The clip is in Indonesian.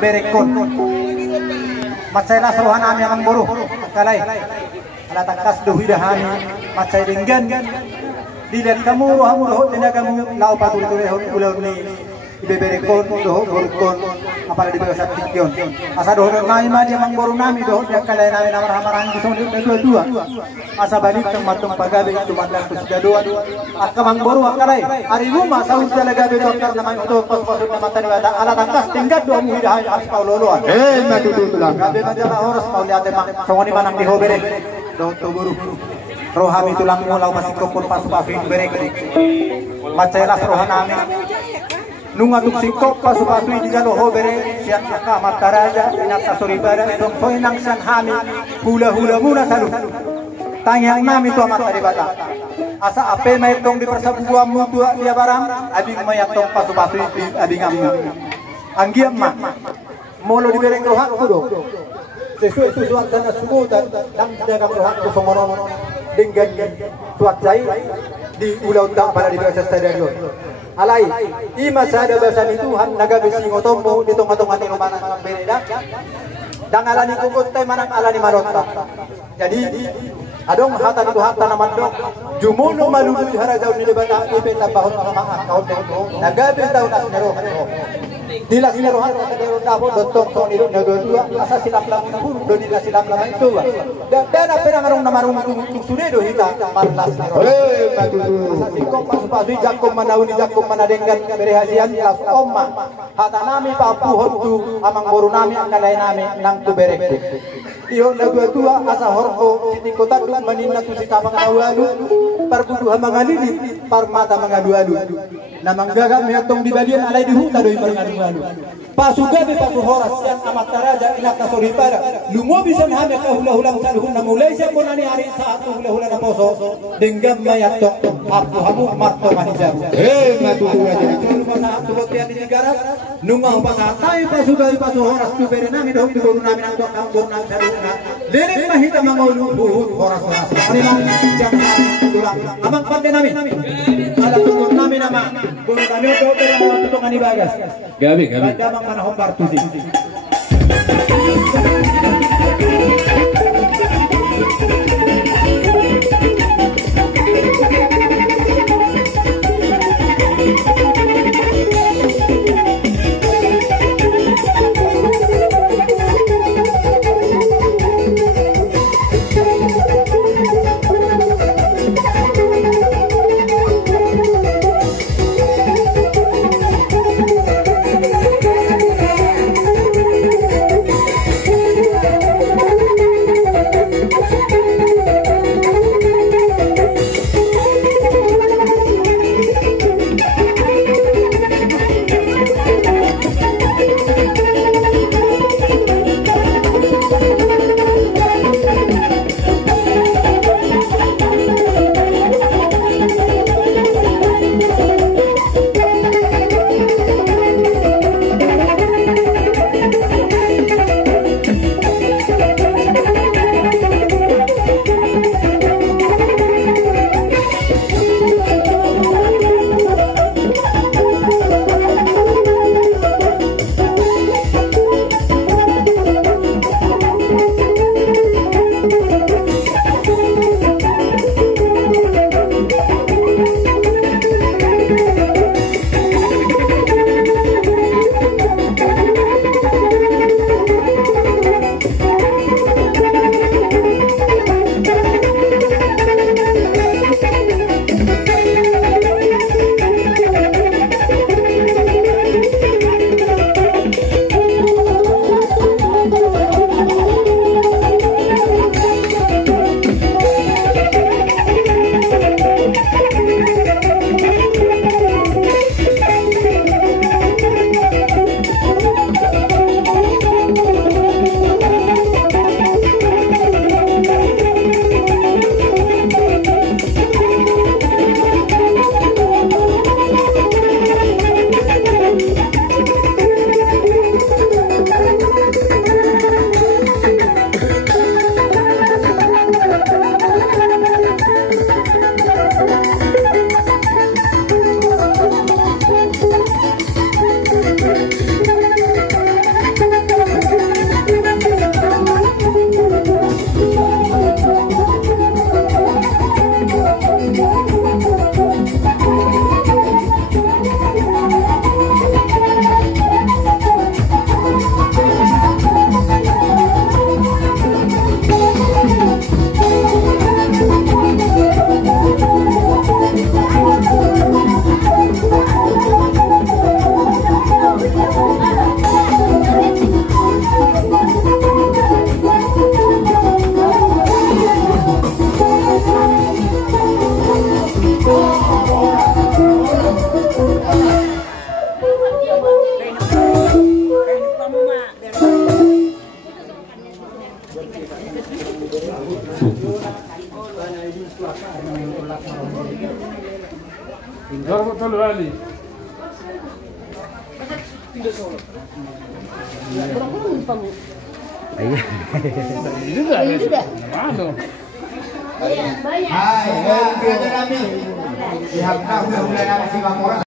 berekon macay nasruhan ami amang buru kalay ala takas duhidahani macay dinggan dilihat kamu roh tinagamu lau patul-tul ulau ni ibeberekon doh borukon apalagi di bawah saktikion asa doh nai ma dia mang boru nami doh dia kalai nami namar hamarang di soni dua asa balik tematung pagabe itu mandang sudah dua akka mang boru akalai aribu ma saus dalagabe dokter namai itu pas-pasut nama tani wada ala tangkas tingkat dua muhidah as pauloloan matu tulang gabe majalah horos pauliate mang songoni manang di hobere doh to boru rohami tulang mulau masih kumpul pasu-pasu itu berek macailah rohanami nunga tuk sikop pasu-pasu di jalo hobere siap ka mataraja inata soribara edong soinang san hami hula-hula muna salu tangyang nami tu amat taribata asa ape maitong di persabua mutu dia barang abing mayatong pasu-pasu di abing amu anggiam mah molo di berek rohan kudo sesuai itu suasana sumutan dan jaga rohan ku songoron dengan suaksai di ulau tak pada di bahasa stadion alai ima sada bahasa Tuhan naga besi ngotombo di tong-tong ati rumana bereda dan alani kukut teh manang alani marotta jadi adong hata itu hata naman dong jumuno malulu harajau ni lebata ipeta bahon nama akaun tengko naga bentau tak nero dila sinerohan sa dero dabo dotok so niro dua asa silap lang pun do dila silap lang itu dan apa ngarong namarung tung sudedo hita marlas nero asa sikop pasu jakom manauni jakom manadenggan berehasian las omma hata nami papu hontu amang boru nami akalai nami nang tu berek iyo dua asa horko siti kota duk maninna tu sikapang awalu parbudu hamangalili parmata mangadu-adu namang gaga meatong di badian alai di huta doi mangadu-adu pasugabe pasu horas sian amat taraja inata soripara lungo bisan hame kahula-hulang saluhun na mulai siya po nani hari satu hula-hula na poso denggam mayatong apu hamu marto manisabu matutuwa jadi lumasa tubot yan di garas nungang pasatay pasugabe pasu horas tubere namin dahong di boru namin ang doang boru namin saluhun lirik mahita mangulu buhut horas-horas aninang jam tulang abang pande namin ala tukon namin nama boru kami ito pero mga tutungan ni Bagas gabi damang manahong bartusi solo Ali. Ini juga. Mana? Hai, kami pihak nak udah mulai nasi bangor.